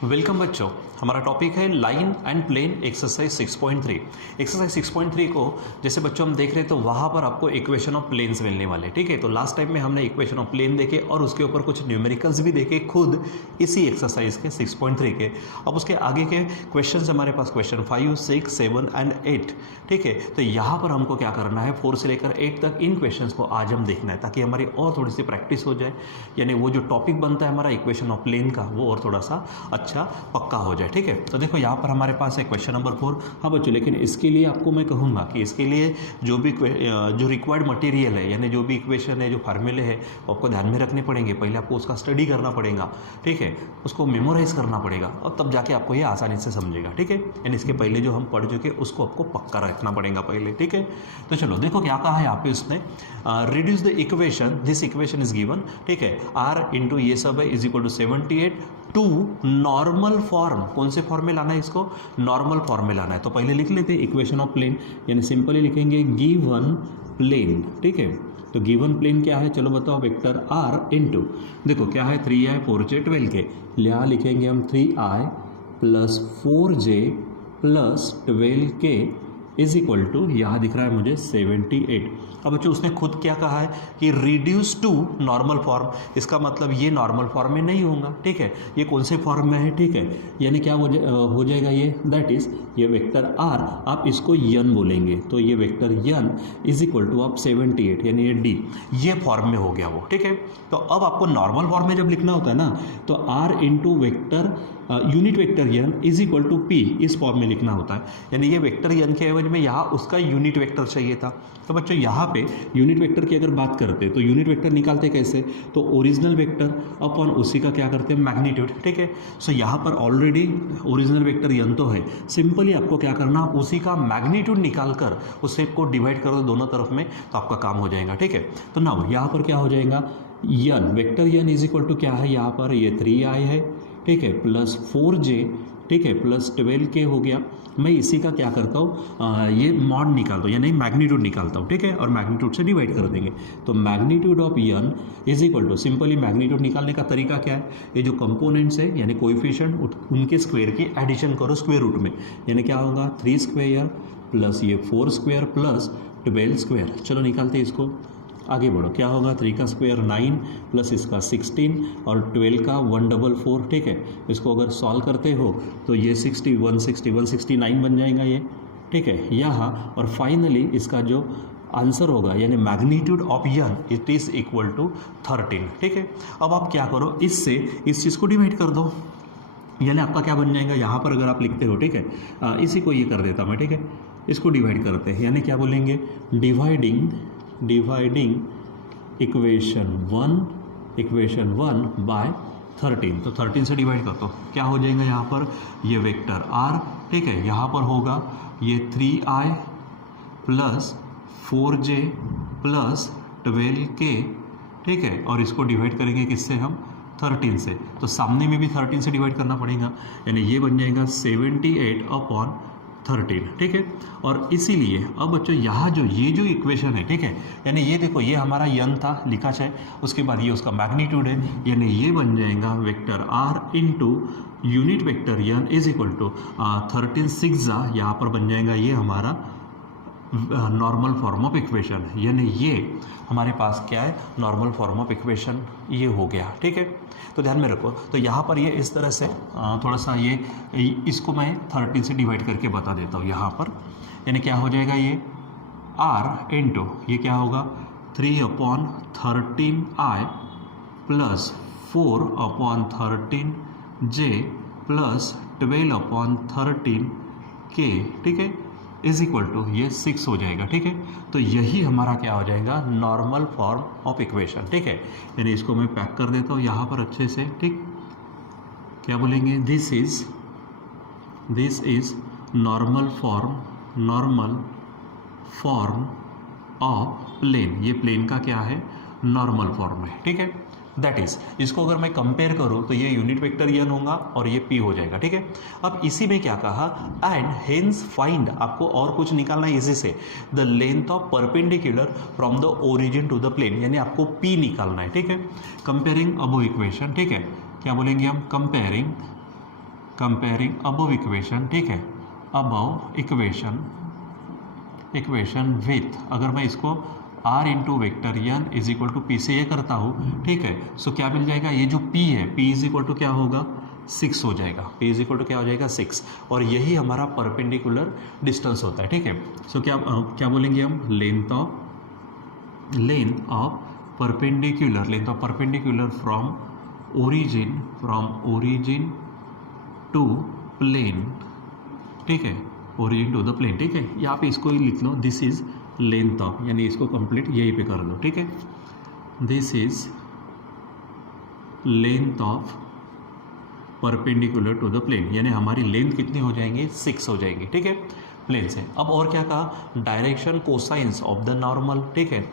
Welcome बच्चों, हमारा topic है line and plane exercise 6.3। Exercise 6.3 को जैसे बच्चों हम देख रहे हैं तो वहाँ पर आपको इक्वेशन ऑफ प्लेन्स मिलने वाले, ठीक है। तो लास्ट टाइम में हमने इक्वेशन ऑफ प्लेन देखे और उसके ऊपर कुछ न्यूमेरिकल्स भी देखे खुद इसी एक्सरसाइज के 6.3 के। अब उसके आगे के क्वेश्चन हमारे पास क्वेश्चन 5, 6, 7 एंड 8, ठीक है। तो यहाँ पर हमको क्या करना है, 4 से लेकर 8 तक इन क्वेश्चन को आज हम देखना है ताकि हमारी और थोड़ी सी प्रैक्टिस हो जाए, यानी वो जो टॉपिक बनता है हमारा इक्वेशन ऑफ प्लेन का वो और थोड़ा सा अच्छा पक्का हो जाए, ठीक है। तो देखो यहाँ पर हमारे पास है क्वेश्चन नंबर 4। हाँ बच्चों, लेकिन इसके लिए आपको मैं कहूँगा कि इसके लिए जो भी जो रिक्वायर्ड मटेरियल है, यानी जो भी इक्वेशन है, जो फार्मूले है, वो आपको ध्यान में रखने पड़ेंगे। पहले आपको उसका स्टडी करना पड़ेगा, ठीक है, उसको मेमोराइज करना पड़ेगा और तब जाके आपको ये आसानी से समझेगा, ठीक है। यानी इसके पहले जो हम पढ़ चुके उसको आपको पक्का रखना पड़ेगा पहले, ठीक है। तो चलो देखो क्या कहा है यहाँ पे उसने, reduce the equation, this equation is given, ठीक है, आर इंटू ये सब है is equal to 78 to normal form. कौन से फॉर्म में लाना है इसको, नॉर्मल फॉर्म में लाना है। तो पहले लिख लेते हैं इक्वेशन ऑफ प्लेन, यानी सिंपली लिखेंगे गिवन प्लेन, ठीक है। तो गिवन प्लेन क्या है, चलो बताओ, वेक्टर आर इंटू, देखो क्या है, 3i 4j 12k, यहाँ लिखेंगे हम 3i plus 4j plus 12k is equal to, यहाँ दिख रहा है मुझे 78। अब बच्चों उसने खुद क्या कहा है कि रिड्यूस टू नॉर्मल फॉर्म, इसका मतलब ये नॉर्मल फॉर्म में नहीं होगा, ठीक है। ये कौन से फॉर्म में है, ठीक है, यानी क्या हो जाएगा ये, दैट इज ये वेक्टर आर, आप इसको यन बोलेंगे, तो ये vector N is equal to आप 78, यानी ये डी, ये फॉर्म में हो गया वो, ठीक है। तो अब आपको नॉर्मल फॉर्म में जब लिखना होता है ना, तो r into vector unit vector N is equal to p, इस फॉर्म में लिखना होता है। यानी ये वेक्टर यन के एवज में यहाँ उसका यूनिट वेक्टर चाहिए था। तो बच्चों यहाँ पे यूनिट वेक्टर की अगर बात करते तो यूनिट वेक्टर निकालते कैसे, तो ओरिजिनल वेक्टर अपॉन उसी का क्या करते हैं, मैग्नीट्यूड, ठीक है। सो यहाँ पर ऑलरेडी ओरिजिनल वेक्टर यन तो है, सिंपली आपको क्या करना, उसी का मैग्नीट्यूड निकाल कर उससे को डिवाइड कर दो दोनों तरफ में, तो आपका काम हो जाएगा, ठीक है। तो नाउ यहाँ पर क्या हो जाएगा, N vector N is equal to क्या है, यहाँ पर ये 3i है, ठीक है, प्लस 4j, ठीक है, प्लस 12k हो गया। मैं इसी का क्या करता हूँ, ये मॉड निकालता हूँ, यानी मैग्नीट्यूड निकालता हूँ, ठीक है, और मैग्नीट्यूड से डिवाइड कर देंगे। तो magnitude of n is equal to, simply magnitude निकालने का तरीका क्या है, ये जो कंपोनेंट्स है यानी कोएफिशिएंट उनके स्क्वायर की एडिशन करो स्क्वायर रूट में, यानी क्या होगा 3 स्क्वायर प्लस ये 4 स्क्वायर प्लस 12 स्क्वायर। चलो निकालते हैं इसको, आगे बढ़ो, क्या होगा, 3 का स्क्वायर 9 प्लस इसका 16 और 12 का 144, ठीक है। इसको अगर सॉल्व करते हो तो ये 60 160 169 बन जाएगा ये, ठीक है, यहाँ। और फाइनली इसका जो आंसर होगा यानी magnitude of n it is equal to 13, ठीक है। अब आप क्या करो, इससे इस चीज़ को डिवाइड कर दो, यानी आपका क्या बन जाएगा, यहाँ पर अगर आप लिखते हो, ठीक है, इसी को ये कर देता मैं, ठीक है, इसको डिवाइड करते हैं, यानी क्या बोलेंगे, डिवाइडिंग इक्वेशन 1 बाय 13। तो 13 से डिवाइड कर दो, क्या हो जाएगा यहाँ पर, ये वेक्टर आर, ठीक है, यहाँ पर होगा ये 3i plus 4j plus 12k, ठीक है, और इसको डिवाइड करेंगे किससे हम, 13 से। तो सामने में भी 13 से डिवाइड करना पड़ेगा, यानी ये बन जाएगा 78 अपॉन 13, ठीक है। और इसीलिए अब बच्चों यहाँ जो ये जो इक्वेशन है, ठीक है, यानी ये देखो, ये हमारा यन था लिखा है, उसके बाद ये उसका मैग्नीट्यूड है, यानी ये बन जाएगा vector r into unit vector N is equal to 13 6 यहाँ पर बन जाएगा ये हमारा नॉर्मल फॉर्म ऑफ इक्वेशन, यानी ये हमारे पास क्या है, नॉर्मल फॉर्म ऑफ इक्वेशन ये हो गया, ठीक है। तो ध्यान में रखो, तो यहाँ पर ये इस तरह से थोड़ा सा ये इसको मैं 13 से डिवाइड करके बता देता हूँ यहाँ पर, यानी क्या हो जाएगा, ये आर इंटू ये क्या होगा 3 upon 13i plus 4 upon 13j plus 12 upon 13k, ठीक है, इज इक्वल टू ये 6 हो जाएगा, ठीक है। तो यही हमारा क्या हो जाएगा, नॉर्मल फॉर्म ऑफ इक्वेशन, ठीक है। यानी इसको मैं पैक कर देता हूँ यहाँ पर अच्छे से, ठीक, क्या बोलेंगे, this is normal form of plane, ये प्लेन का क्या है, नॉर्मल फॉर्म है, ठीक है। दैट इज, इसको अगर मैं कंपेयर करूँ तो ये यूनिट वेक्टर यन होगा और ये पी हो जाएगा, ठीक है। अब इसी में क्या कहा, एंड हेंस फाइंड, आपको और कुछ निकालना है इसी से, the length of perpendicular from the origin to the plane, यानी आपको पी निकालना है, ठीक है। कंपेयरिंग अबो इक्वेशन, ठीक है, क्या बोलेंगे हम, कंपेयरिंग कंपेयरिंग अबव इक्वेशन, ठीक है, अबव इक्वेशन विथ, अगर मैं इसको r into vector N is equal to p से ये करता हूँ, ठीक है, सो क्या मिल जाएगा, ये जो p है, p इज इक्वल टू क्या होगा, 6 हो जाएगा, p इज इक्वल टू क्या हो जाएगा, 6, और यही हमारा परपेंडिकुलर डिस्टेंस होता है, ठीक है। सो क्या बोलेंगे हम, length of perpendicular from origin to plane, ठीक है, ओरिजिन टू द प्लेन, ठीक है, यहाँ पे इसको ही लिख लो, दिस इज लेंथ ऑफ, यानी इसको कंप्लीट यहीं पे कर लो, ठीक है, this is length of perpendicular to the plane, यानी हमारी लेंथ कितनी हो जाएंगी, 6 हो जाएंगी, ठीक है, प्लेन से। अब और क्या कहा, direction cosines of the normal, ठीक है,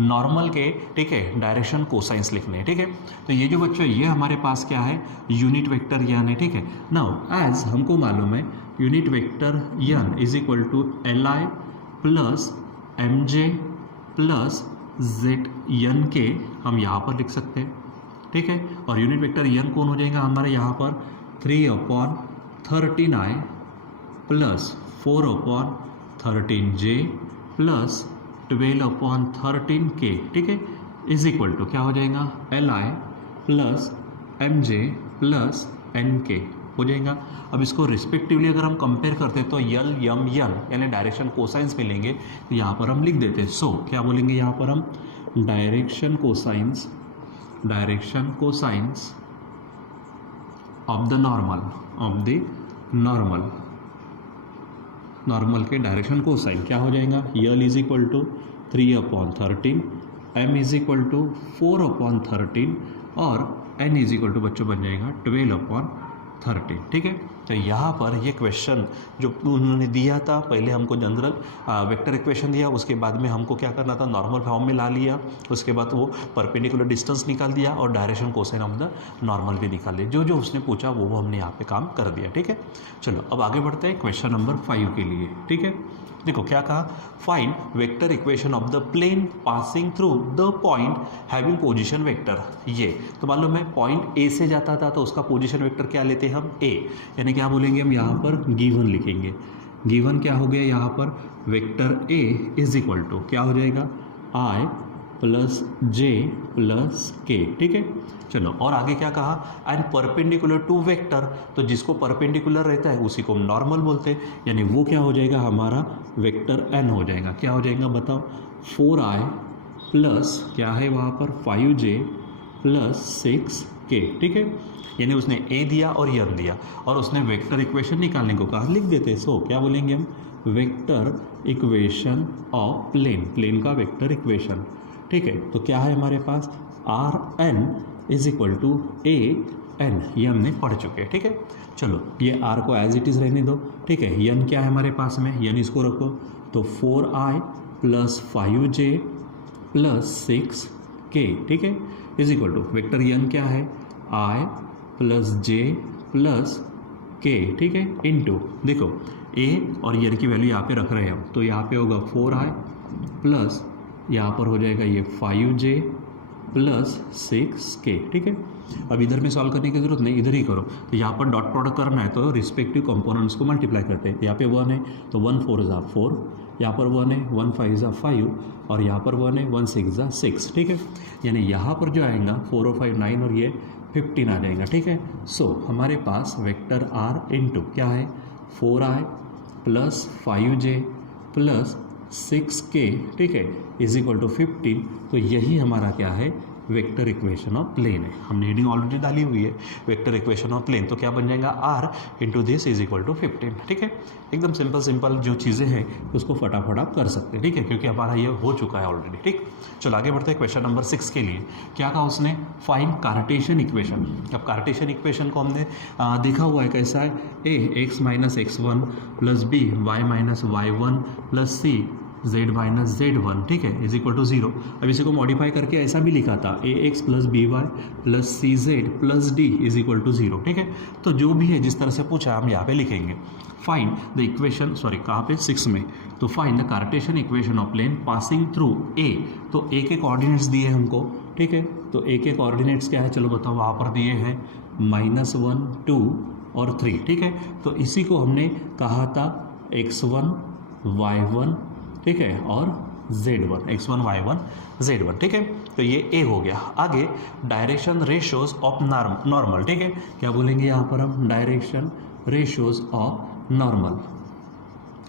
नॉर्मल के, ठीक है, डायरेक्शन कोसाइंस लिखने हैं, ठीक है। तो ये जो बच्चों, ये हमारे पास क्या है, यूनिट वेक्टर यन है, ठीक है। नाउ एज हमको मालूम है unit vector N is equal to Li plus mj plus zn के हम यहाँ पर लिख सकते हैं, ठीक है, और यूनिट वेक्टर यन कौन हो जाएगा हमारे यहाँ पर, 3/13i plus 4/13j plus 12/13k, ठीक है, इज इक्वल टू क्या हो जाएगा, Li plus mj plus nk हो जाएगा। अब इसको रिस्पेक्टिवली अगर हम कंपेयर करते हैं तो यल यम यन यानी डायरेक्शन कोसाइंस मिलेंगे, तो यहाँ पर हम लिख देते हैं। सो क्या बोलेंगे यहाँ पर हम, direction cosines of the normal के डायरेक्शन कोसाइन क्या हो जाएगा, l is equal to 3/13, m is equal to 4/13 और n इज इक्वल टू बच्चों बन जाएगा 12/13, ठीक है। तो यहाँ पर ये क्वेश्चन जो उन्होंने दिया था, पहले हमको जनरल वेक्टर इक्वेशन दिया, उसके बाद में हमको क्या करना था, नॉर्मल फॉर्म में ला लिया, उसके बाद वो परपेंडिकुलर डिस्टेंस निकाल दिया और direction cosine of the normal भी निकाल दिया। जो जो उसने पूछा वो हमने यहाँ पे काम कर दिया, ठीक है। चलो अब आगे बढ़ते हैं क्वेश्चन नंबर 5 के लिए, ठीक है। देखो क्या कहा, find vector equation of the plane passing through the point having position vector. ये तो मालूम है पॉइंट ए से जाता था तो उसका पोजीशन वेक्टर क्या लेते हैं हम, ए, यानी क्या बोलेंगे हम यहाँ पर गिवन लिखेंगे। गिवन क्या हो गया यहाँ पर, vector a is equal to क्या हो जाएगा, आई प्लस जे प्लस के, ठीक है। चलो और आगे क्या कहा, एंड परपेंडिकुलर टू वेक्टर, तो जिसको परपेंडिकुलर रहता है उसी को हम नॉर्मल बोलते हैं, यानी वो क्या हो जाएगा हमारा वेक्टर एन हो जाएगा। क्या हो जाएगा बताओ, 4i प्लस क्या है वहाँ पर 5j प्लस 6k, ठीक है। यानी उसने ए दिया और यन दिया और उसने वेक्टर इक्वेशन निकालने को कहा, लिख देते। सो क्या बोलेंगे हम, वेक्टर इक्वेशन ऑफ प्लेन का वेक्टर इक्वेशन, ठीक है। तो क्या है हमारे पास, R N is equal to A N, ये हमने पढ़ चुके हैं, ठीक है। चलो ये आर को एज इट इज़ रहने दो, ठीक है। यन क्या है हमारे पास में, यन इसको रखो, तो 4i plus 5j plus 6k, ठीक है, इज इक्वल टू वेक्टर यन क्या है, i plus j plus k, ठीक है, इनटू देखो a और यन की वैल्यू यहाँ पे रख रहे हैं हम, तो यहाँ पे होगा 4i प्लस यहाँ पर हो जाएगा ये 5j प्लस 6k, ठीक है। अब इधर में सॉल्व करने की जरूरत नहीं, इधर ही करो। तो यहाँ पर डॉट प्रोडक्ट करना है तो रिस्पेक्टिव कंपोनेंट्स को मल्टीप्लाई करते हैं। यहाँ पे 1 है तो 1 4 ज़ा 4, यहाँ पर 1 है 1 5 ज़ा 5 और यहाँ पर 1 है 1 6 ज़ा 6, ठीक है। यानी यहाँ पर जो आएगा 4 और 5 9 और ये 15 आ जाएगा, ठीक है। सो हमारे पास वेक्टर आर इंटू क्या है, 4i plus 5j plus 6k, ठीक है, इज इक्वल टू 15। तो यही हमारा क्या है, वेक्टर इक्वेशन ऑफ प्लेन है। हमने हेडिंग ऑलरेडी डाली हुई है, वेक्टर इक्वेशन ऑफ प्लेन। तो क्या बन जाएगा, r into this is equal to 15, ठीक है। एकदम सिंपल जो चीज़ें हैं उसको फटाफट आप कर सकते हैं, ठीक है, क्योंकि हमारा ये हो चुका है ऑलरेडी, ठीक। चलो आगे बढ़ते हैं क्वेश्चन नंबर 6 के लिए। क्या कहा उसने, फाइंड कार्टेशियन इक्वेशन। अब कार्टेशियन इक्वेशन को हमने देखा हुआ है, कैसा है, a x minus x1 plus b y minus y1 plus c z minus z1, ठीक है, इज इक्वल टू 0। अब इसी को मॉडिफाई करके ऐसा भी लिखा था, ax plus b y plus c z plus d is equal to 0, ठीक है। तो जो भी है जिस तरह से पूछा हम यहाँ पे लिखेंगे। फाइंड द इक्वेशन, सॉरी कहाँ पे, 6 में। तो find the Cartesian equation of plane passing through a. तो ए के कोऑर्डिनेट्स दिए हमको, ठीक है। तो ए के कोऑर्डिनेट्स क्या है, चलो बताओ, वहाँ पर दिए हैं -1 2 और 3, ठीक है। तो इसी को हमने कहा था x1 y1, ठीक है, और z1, x1 y1 z1, ठीक है। तो ये a हो गया। आगे डायरेक्शन रेशियोज ऑफ नॉर्मल, ठीक है। क्या बोलेंगे यहाँ पर हम? डायरेक्शन रेशियोज ऑफ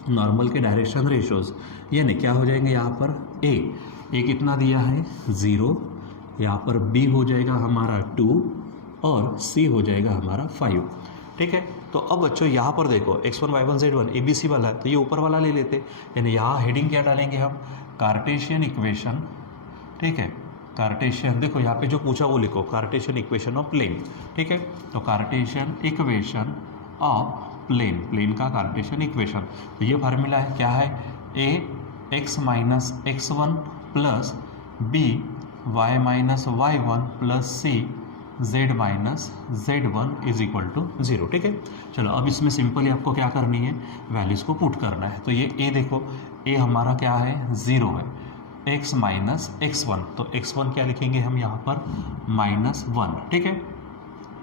नॉर्मल के डायरेक्शन रेशियोज, यानी क्या हो जाएंगे यहाँ पर? a कितना दिया है? 0, यहाँ पर b हो जाएगा हमारा 2 और c हो जाएगा हमारा 5, ठीक है। तो अब बच्चों यहाँ पर देखो x1 y1 z1 ABC वाला है, तो ये ऊपर वाला ले लेते, यानी यहाँ हेडिंग क्या डालेंगे हम? कार्टेशियन इक्वेशन, ठीक है। कार्टेशियन, देखो यहाँ पे जो पूछा वो लिखो, कार्टेशियन इक्वेशन ऑफ प्लेन, ठीक है। तो कार्टेशियन इक्वेशन ऑफ प्लेन का कार्टेशियन इक्वेशन, तो ये फार्मूला है, क्या है? a x minus x1 plus b y minus y1 plus c z minus z1 is equal to 0, ठीक है। चलो अब इसमें सिंपली आपको क्या करनी है? वैल्यूज़ को पुट करना है। तो ये a देखो, a हमारा क्या है? 0 है, x माइनस x1, तो x1 क्या लिखेंगे हम यहाँ पर? -1, ठीक है।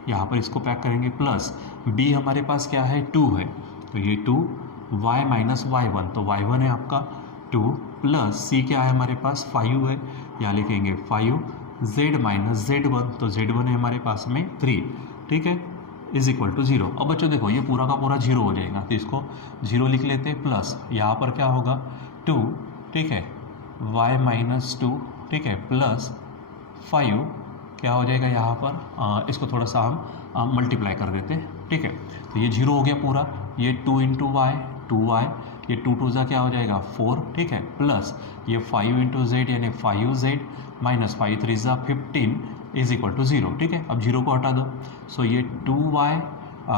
यहाँ पर इसको पैक करेंगे, प्लस b हमारे पास क्या है? 2 है, तो ये 2 y माइनस y1, तो y1 है आपका 2, प्लस c क्या है हमारे पास? 5 है, यहाँ लिखेंगे 5 z माइनस z1, तो z1 है हमारे पास में 3, ठीक है, इज इक्वल टू 0। अब बच्चों देखो ये पूरा का पूरा 0 हो जाएगा, तो इसको 0 लिख लेते हैं, प्लस यहाँ पर क्या होगा? 2, ठीक है, y माइनस 2, ठीक है, प्लस 5 क्या हो जाएगा यहाँ पर? इसको थोड़ा सा हम मल्टीप्लाई कर देते हैं, ठीक है। तो ये 0 हो गया पूरा, ये 2 इंटू वाई 2y, ये 2 2 ज़ा क्या हो जाएगा? 4, ठीक है, प्लस ये 5 इंटू जेड यानी 5z माइनस 5 3 ज़ा 15 इज इक्वल टू 0, ठीक है। अब 0 को हटा दो, सो ये 2y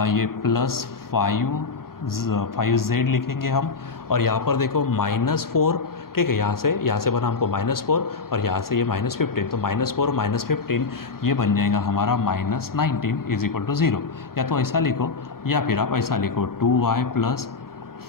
ये प्लस 5z लिखेंगे हम, और यहाँ पर देखो -4, ठीक है, यहाँ से बना हमको -4 और यहाँ से ये -15, तो -4 -15 ये बन जाएगा हमारा -19 इज इक्वल टू 0। या तो ऐसा लिखो या फिर आप ऐसा लिखो 2y plus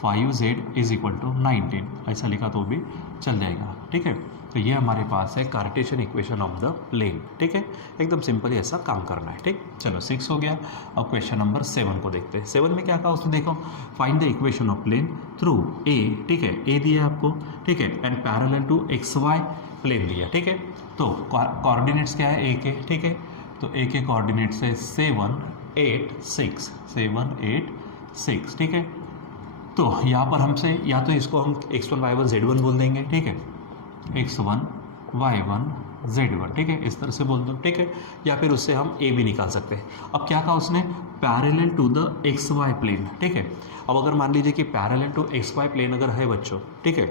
5z is equal to 19, ऐसा लिखा तो भी चल जाएगा, ठीक है। तो ये हमारे पास है Cartesian equation of the plane, ठीक है। एकदम सिंपली ऐसा काम करना है, ठीक। चलो 6 हो गया। अब क्वेश्चन नंबर 7 को देखते हैं। 7 में क्या कहा उसने? देखो find the equation of plane through a, ठीक है, ए दिया है आपको, ठीक है, and parallel to XY plane दिया, ठीक है। तो कोऑर्डिनेट्स क्या है ए के? ठीक है, तो ए के कोऑर्डिनेट्स है 7 8 6, 7 8 6, ठीक है। तो यहाँ पर हमसे या तो इसको हम x1 y1 z1 बोल देंगे, ठीक है, x1 y1 z1, ठीक है, इस तरह से बोल दो, ठीक है। या फिर उससे हम a भी निकाल सकते हैं। अब क्या कहा उसने? Parallel to the XY plane, ठीक है। अब अगर मान लीजिए कि पैरेलल टू XY प्लेन अगर है बच्चों, ठीक है,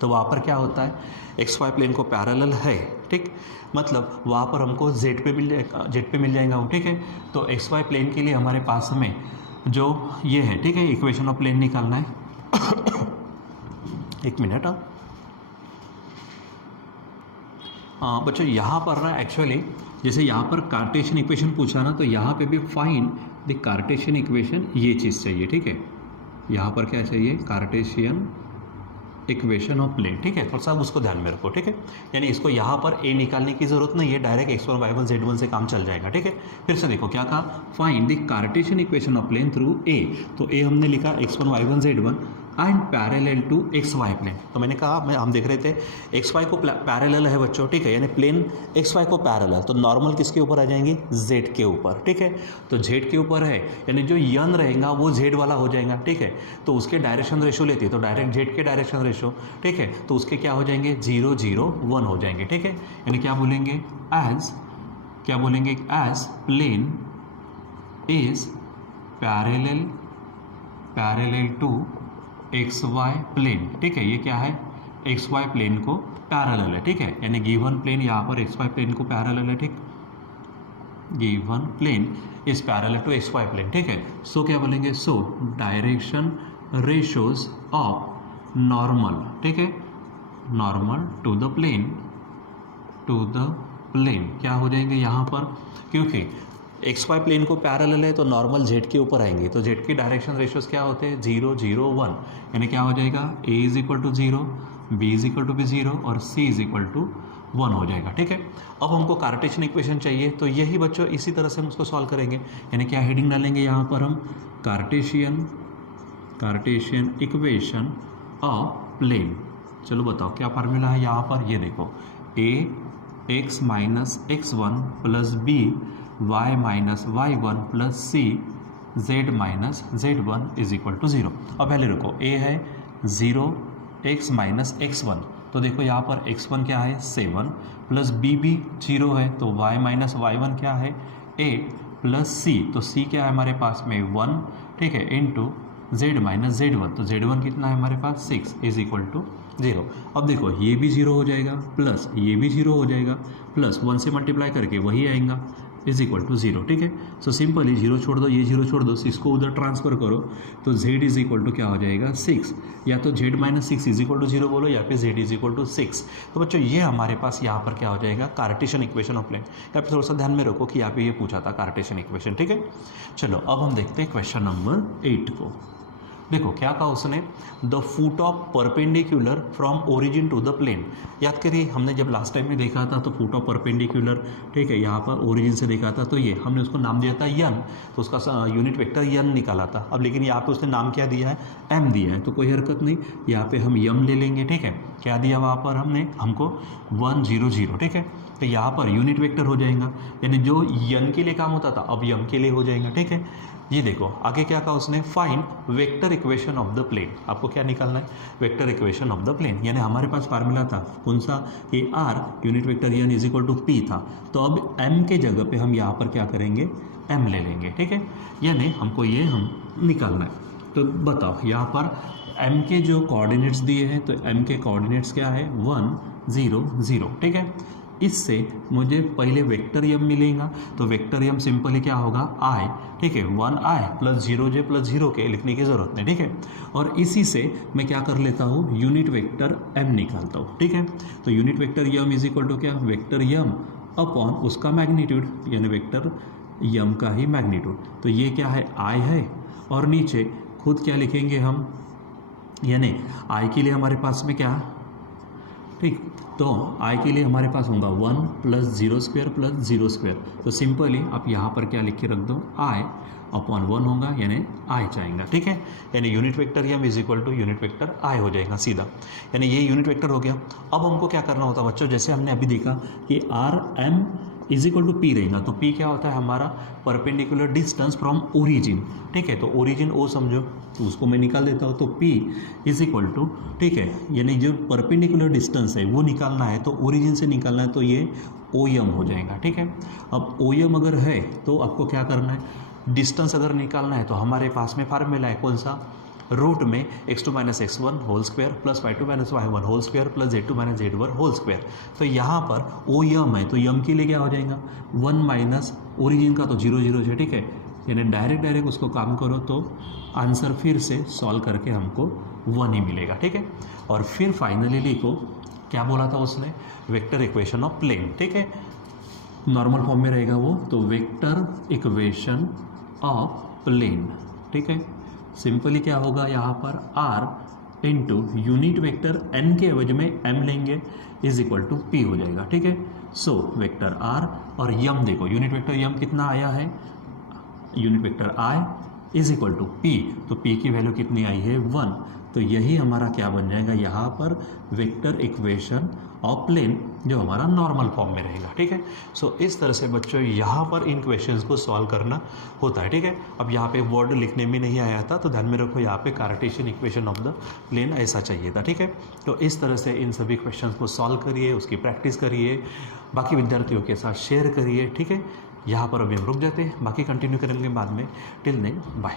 तो वहाँ पर क्या होता है? XY प्लेन को पैरेलल है, ठीक, मतलब वहाँ पर हमको Z पे मिल जाएगा वो, ठीक है। तो XY प्लेन के लिए हमारे पास में जो ये है, ठीक है, इक्वेशन ऑफ प्लेन निकालना है। एक मिनट। बच्चों यहाँ पर ना एक्चुअली जैसे यहाँ पर कार्टेशियन इक्वेशन पूछा ना, तो यहाँ पे भी फाइंड द कार्टेशियन इक्वेशन, ये चीज़ चाहिए, ठीक है। यहाँ पर क्या चाहिए? कार्टेशियन इक्वेशन ऑफ प्लेन, ठीक है। थोड़ा सा उसको ध्यान में रखो, ठीक है। यानी इसको यहाँ पर ए निकालने की जरूरत नहीं है, डायरेक्ट x1 y1 z1 से काम चल जाएगा, ठीक है। फिर से देखो क्या कहा? Find the Cartesian equation of plane through a. तो ए हमने लिखा x1 y1 z1 and parallel to XY plane. तो मैंने कहा हम देख रहे थे XY को पैरेलल है बच्चों, ठीक है, यानी प्लेन XY को पैरेलल, तो नॉर्मल किसके ऊपर आ जाएंगी? Z के ऊपर, ठीक है। तो Z के ऊपर है, यानी जो यन रहेगा वो Z वाला हो जाएगा, ठीक है। तो उसके डायरेक्शन रेशो लेती है, तो डायरेक्ट Z के डायरेक्शन रेशो, ठीक है, तो उसके क्या हो जाएंगे? 0 0 1 हो जाएंगे, ठीक है। यानी क्या बोलेंगे? As plane is parallel to XY plane, ठीक है। ये क्या है? XY प्लेन को पैरेलल है, ठीक है। यानी गिवन प्लेन यहाँ पर XY प्लेन को पैरेलल है, ठीक। Given plane is parallel to XY plane, ठीक है। सो क्या बोलेंगे? So direction ratios of normal, ठीक है, नॉर्मल टू द प्लेन क्या हो जाएंगे यहाँ पर? क्योंकि XY प्लेन को पैरेलल है तो नॉर्मल Z के ऊपर आएंगे, तो Z की डायरेक्शन रेशियोज क्या होते हैं? 0 0 1, यानी क्या हो जाएगा? A is equal to 0, B is equal to भी 0 और C इज इक्वल टू 1 हो जाएगा, ठीक है। अब हमको कार्टेशियन इक्वेशन चाहिए, तो यही बच्चों इसी तरह से हम उसको सॉल्व करेंगे। यानी क्या हेडिंग डालेंगे यहाँ पर हम, कार्टेशियन इक्वेशन ऑफ प्लेन। चलो बताओ क्या फार्मूला है यहाँ पर, ये देखो ax minus x1 plus b y minus y1 plus c z minus z1 is equal to 0। अब पहले रुको, a है 0 x माइनस x1, तो देखो यहाँ पर x1 क्या है 7 प्लस b भी 0 है, तो y माइनस y1 क्या है 8 प्लस c, तो c क्या है हमारे पास में 1, ठीक है, इंटू z माइनस z1, तो z1 कितना है हमारे पास 6 इज इक्वल टू 0। अब देखो ये भी 0 हो जाएगा प्लस ये भी 0 हो जाएगा, प्लस 1 से मल्टीप्लाई करके वही आएगा इज इक्वल टू 0, ठीक है। सो सिंपली 0 छोड़ दो, ये 0 छोड़ दो, 6 को उधर ट्रांसफर करो, तो z इज इक्वल टू क्या हो जाएगा 6, या तो z minus 6 is equal to 0 बोलो, या फिर z इज इक्वल टू 6। तो बच्चों ये हमारे पास यहाँ पर क्या हो जाएगा, कार्टेशियन इक्वेशन ऑफ प्लेन। यहाँ पे थोड़ा सा ध्यान में रखो कि यहाँ पे ये पूछा था कार्टेशियन इक्वेशन, ठीक है। चलो अब हम देखते हैं क्वेश्चन नंबर 8 को। देखो क्या कहा उसने, the foot of perpendicular from origin to the plane. याद करिए हमने जब लास्ट टाइम में देखा था तो फुट ऑफ परपेंडिकुलर, ठीक है, यहाँ पर ओरिजिन से देखा था, तो ये हमने उसको नाम दिया था यन, तो उसका यूनिट वेक्टर यन निकाला था। अब लेकिन यहाँ पे उसने नाम क्या दिया है, एम दिया है, तो कोई हरकत नहीं, यहाँ पे हम यम ले लेंगे, ठीक है। क्या दिया वहाँ पर हमने हमको 1 0 0, ठीक है, तो यहाँ पर यूनिट वेक्टर हो जाएगा, यानी जो यन के लिए काम होता था अब यम के लिए हो जाएगा, ठीक है। ये देखो आगे क्या कहा उसने, find vector equation of the plane. आपको क्या निकालना है, vector equation of the plane. यानी हमारे पास फार्मूला था कौन सा, ये r unit vector n is equal to p था, तो अब एम के जगह पे हम यहाँ पर क्या करेंगे, एम ले लेंगे, ठीक है। यानी हमको ये हम निकालना है। तो बताओ यहाँ पर एम के जो कोऑर्डिनेट्स दिए हैं, तो एम के कोऑर्डिनेट्स क्या है 1 0 0, ठीक है। इससे मुझे पहले वेक्टर यम मिलेगा, तो वेक्टर यम सिंपली क्या होगा आई, ठीक है, 1i plus 0j plus 0k लिखने की ज़रूरत नहीं, ठीक है। और इसी से मैं क्या कर लेता हूँ, यूनिट वेक्टर m निकालता हूँ, ठीक है। तो unit vector m is equal to क्या, वेक्टर यम अपॉन उसका मैग्नीट्यूड, यानी वेक्टर यम का ही मैग्नीट्यूड। तो ये क्या है i है, और नीचे खुद क्या लिखेंगे हम, यानी i के लिए हमारे पास में क्या, ठीक, तो i के लिए हमारे पास होगा 1 प्लस 0 स्क्वायर प्लस 0 स्क्वायर, तो सिंपली आप यहाँ पर क्या लिख के रख दो, i अपॉन 1 होगा, यानी i जाएगा, ठीक है। यानी unit vector m is equal to unit vector i हो जाएगा सीधा, यानी ये यूनिट वेक्टर हो गया। अब हमको क्या करना होता है बच्चों, जैसे हमने अभी देखा कि r m is equal to p रहेगा, तो पी क्या होता है हमारा परपेंडिकुलर डिस्टेंस फ्रॉम ओरिजिन, ठीक है। तो ओरिजिन ओ समझो, तो उसको मैं निकाल देता हूँ, तो पी इज इक्वल टू, ठीक है, यानी जो परपेंडिकुलर डिस्टेंस है वो निकालना है, तो ओरिजिन से निकालना है, तो ये ओ एम हो जाएगा, ठीक है। अब ओ एम अगर है तो आपको क्या करना है, डिस्टेंस अगर निकालना है तो हमारे पास में फार्मूला है कौन सा, रूट में x2 minus x1 whole square plus y2 minus y1 whole square plus z2 minus z1 whole square. तो यहाँ पर ओ यम है, तो यम के लिए क्या हो जाएगा 1 माइनस ओरिजिन का तो 0 0 है, ठीक है। यानी डायरेक्ट उसको काम करो तो आंसर फिर से सॉल्व करके हमको 1 ही मिलेगा, ठीक है। और फिर फाइनली लिखो क्या बोला था उसने, वेक्टर इक्वेशन ऑफ प्लेन, ठीक है, नॉर्मल फॉर्म में रहेगा वो, तो वेक्टर इक्वेशन ऑफ प्लेन, ठीक है। सिंपली क्या होगा यहाँ पर r into unit vector n के एवज में m लेंगे इज इक्वल टू p हो जाएगा, ठीक है। सो वेक्टर r और यम देखो, यूनिट वेक्टर यम कितना आया है, unit vector i is equal to p, तो p की वैल्यू कितनी आई है 1, तो यही हमारा क्या बन जाएगा यहाँ पर वेक्टर इक्वेशन ऑफ प्लेन, जो हमारा नॉर्मल फॉर्म में रहेगा, ठीक है। सो इस तरह से बच्चों यहाँ पर इन क्वेश्चंस को सॉल्व करना होता है, ठीक है। अब यहाँ पे वर्ड लिखने में नहीं आया था, तो ध्यान में रखो यहाँ पे Cartesian equation of the plane ऐसा चाहिए था, ठीक है। तो इस तरह से इन सभी क्वेश्चंस को सॉल्व करिए, उसकी प्रैक्टिस करिए, बाकी विद्यार्थियों के साथ शेयर करिए, ठीक है। यहाँ पर अभी हम रुक जाते हैं, बाकी कंटिन्यू करेंगे बाद में। Till then bye.